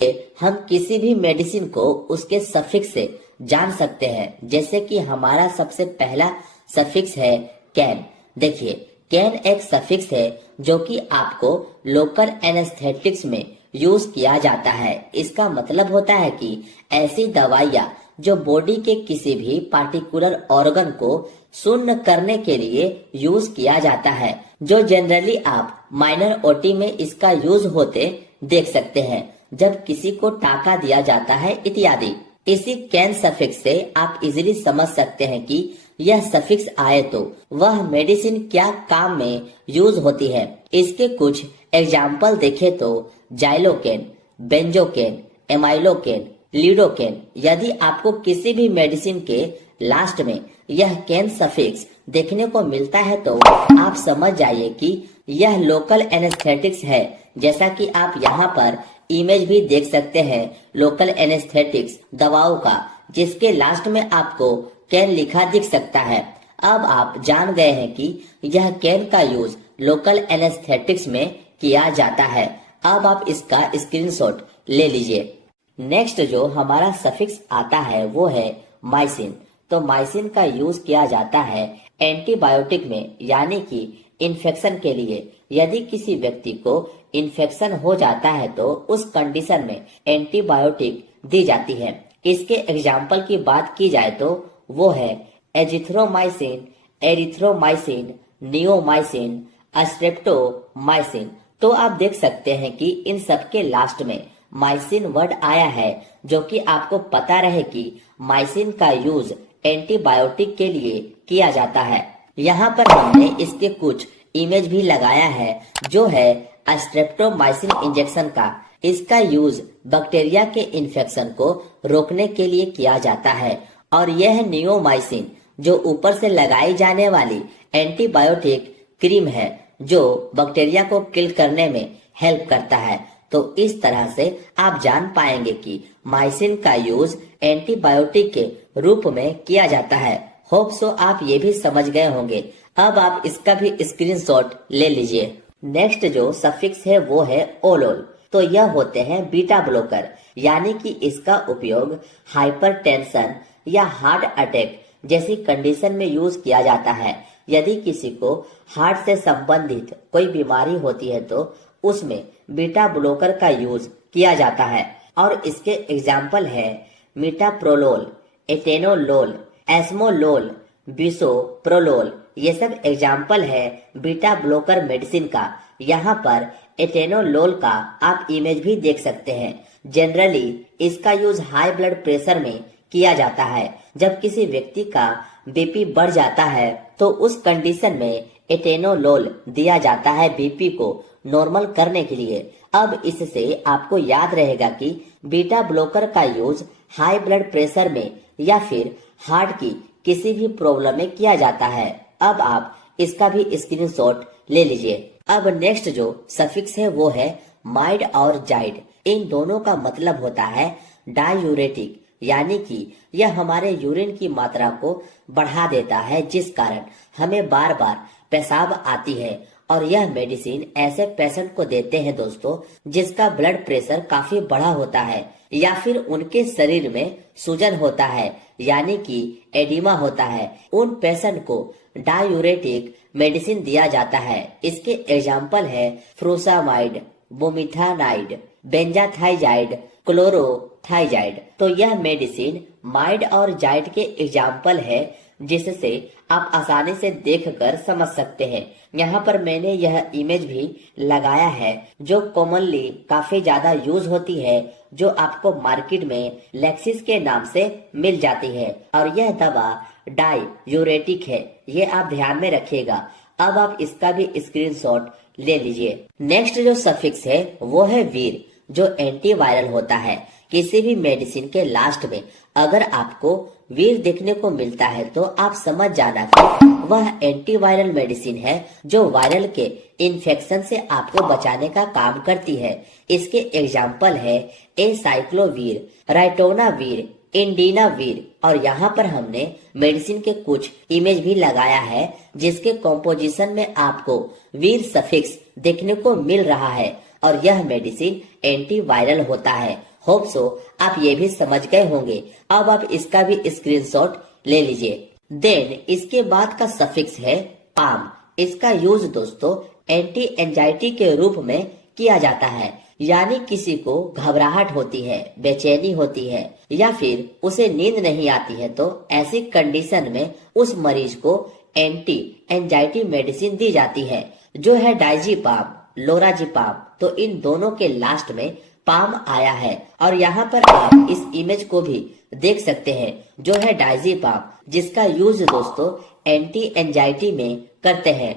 हम किसी भी मेडिसिन को उसके सफिक्स से जान सकते हैं। जैसे कि हमारा सबसे पहला सफिक्स है कैन। देखिए, कैन एक सफिक्स है जो कि आपको लोकल एनेस्थेटिक्स में यूज किया जाता है। इसका मतलब होता है कि ऐसी दवाइयाँ जो बॉडी के किसी भी पार्टिकुलर ऑर्गन को शून्य करने के लिए यूज किया जाता है, जो जनरली आप माइनर ओटी में इसका यूज होते देख सकते हैं जब किसी को टाका दिया जाता है इत्यादि। इसी कैन सफिक्स से आप इजीली समझ सकते हैं कि यह सफिक्स आए तो वह मेडिसिन क्या काम में यूज होती है। इसके कुछ एग्जाम्पल देखें तो जाइलोकेन, बेंजोकेन, एमाइलोकेन, लीडोकेन। यदि आपको किसी भी मेडिसिन के लास्ट में यह कैन सफिक्स देखने को मिलता है तो आप समझ जाइए कि यह लोकल एनेस्थेटिक्स है। जैसा कि आप यहाँ पर इमेज भी देख सकते हैं लोकल एनेस्थेटिक्स दवाओं का, जिसके लास्ट में आपको कैन लिखा दिख सकता है। अब आप जान गए हैं कि यह कैन का यूज लोकल एनेस्थेटिक्स में किया जाता है। अब आप इसका स्क्रीनशॉट ले लीजिए। नेक्स्ट जो हमारा सफिक्स आता है वो है माइसिन। तो माइसिन का यूज किया जाता है एंटीबायोटिक में, यानी कि इन्फेक्शन के लिए। यदि किसी व्यक्ति को इन्फेक्शन हो जाता है तो उस कंडीशन में एंटीबायोटिक दी जाती है। इसके एग्जाम्पल की बात की जाए तो वो है एजिथ्रोमाइसिन, एरिथ्रोमाइसिन, नियोमाइसिन, स्ट्रेप्टोमाइसिन। तो आप देख सकते हैं कि इन सब के लास्ट में माइसिन वर्ड आया है, जो कि आपको पता रहे कि माइसिन का यूज एंटीबायोटिक के लिए किया जाता है। यहाँ पर हमने इसके कुछ इमेज भी लगाया है, जो है स्ट्रेप्टोमाइसिन इंजेक्शन का। इसका यूज बैक्टीरिया के इन्फेक्शन को रोकने के लिए किया जाता है। और यह नियोमाइसिन जो ऊपर से लगाई जाने वाली एंटीबायोटिक क्रीम है, जो बैक्टीरिया को किल करने में हेल्प करता है। तो इस तरह से आप जान पाएंगे कि माइसिन का यूज एंटीबायोटिक के रूप में किया जाता है। होप सो आप ये भी समझ गए होंगे। अब आप इसका भी स्क्रीनशॉट ले लीजिए। नेक्स्ट जो सफिक्स है वो है ओलोल। तो यह होते हैं बीटा ब्लॉकर, यानी कि इसका उपयोग हाइपरटेंशन या हार्ट अटैक जैसी कंडीशन में यूज किया जाता है। यदि किसी को हार्ट से संबंधित कोई बीमारी होती है तो उसमें बीटा ब्लॉकर का यूज किया जाता है। और इसके एग्जाम्पल है मीटाप्रोलोल, एटेनोलोल, एस्मोलोल, बिसोप्रोलोल। ये सब एग्जाम्पल है बीटा ब्लॉकर मेडिसिन का। यहाँ पर एटेनोलोल का आप इमेज भी देख सकते हैं। जनरली इसका यूज हाई ब्लड प्रेशर में किया जाता है। जब किसी व्यक्ति का बीपी बढ़ जाता है तो उस कंडीशन में एटेनोलोल दिया जाता है बीपी को नॉर्मल करने के लिए। अब इससे आपको याद रहेगा कि बीटा ब्लॉकर का यूज हाई ब्लड प्रेशर में या फिर हार्ट की किसी भी प्रॉब्लम में किया जाता है। अब आप इसका भी स्क्रीनशॉट ले लीजिए। अब नेक्स्ट जो सफिक्स है वो है माइड और जाइड। इन दोनों का मतलब होता है डायूरेटिक, यानी कि यह हमारे यूरिन की मात्रा को बढ़ा देता है, जिस कारण हमें बार बार पेशाब आती है। और यह मेडिसिन ऐसे पेशेंट को देते हैं दोस्तों जिसका ब्लड प्रेशर काफी बढ़ा होता है या फिर उनके शरीर में सूजन होता है, यानी कि एडिमा होता है। उन पेशेंट को डायूरेटिक मेडिसिन दिया जाता है। इसके एग्जाम्पल है फ्रूसामाइड, बुमिथानाइड, बेंजाथाइजाइड, क्लोरोथाइजाइड। तो यह मेडिसिन माइड और जाइड के एग्जाम्पल है, जिससे आप आसानी से देखकर समझ सकते हैं। यहाँ पर मैंने यह इमेज भी लगाया है जो कॉमनली काफी ज्यादा यूज होती है, जो आपको मार्केट में लेक्सिस के नाम से मिल जाती है। और यह दवा डायूरेटिक है, ये आप ध्यान में रखिएगा। अब आप इसका भी स्क्रीनशॉट ले लीजिए। नेक्स्ट जो सफिक्स है वो है वीर, जो एंटीवायरल होता है। किसी भी मेडिसिन के लास्ट में अगर आपको वीर देखने को मिलता है तो आप समझ जाना कि वह एंटीवायरल मेडिसिन है, जो वायरल के इन्फेक्शन से आपको बचाने का काम करती है। इसके एग्जाम्पल है एसाइक्लोवीर, राइटोनावीर, इंडिनावीर। और यहाँ पर हमने मेडिसिन के कुछ इमेज भी लगाया है, जिसके कॉम्पोजिशन में आपको वीर सफिक्स देखने को मिल रहा है। और यह मेडिसिन एंटीवायरल होता है। होप सो आप ये भी समझ गए होंगे। अब आप इसका भी स्क्रीनशॉट ले लीजिए। देन इसके बाद का सफिक्स है पाम। इसका यूज दोस्तों एंटी एंजाइटी के रूप में किया जाता है, यानी किसी को घबराहट होती है, बेचैनी होती है या फिर उसे नींद नहीं आती है, तो ऐसी कंडीशन में उस मरीज को एंटी एंजाइटी मेडिसिन दी जाती है, जो है डाइजीपाम, लोराजिपाम। तो इन दोनों के लास्ट में पाम आया है और यहाँ पर आप इस इमेज को भी देख सकते हैं, जो है डाइजीपाम, जिसका यूज दोस्तों एंटी एंजाइटी में करते हैं।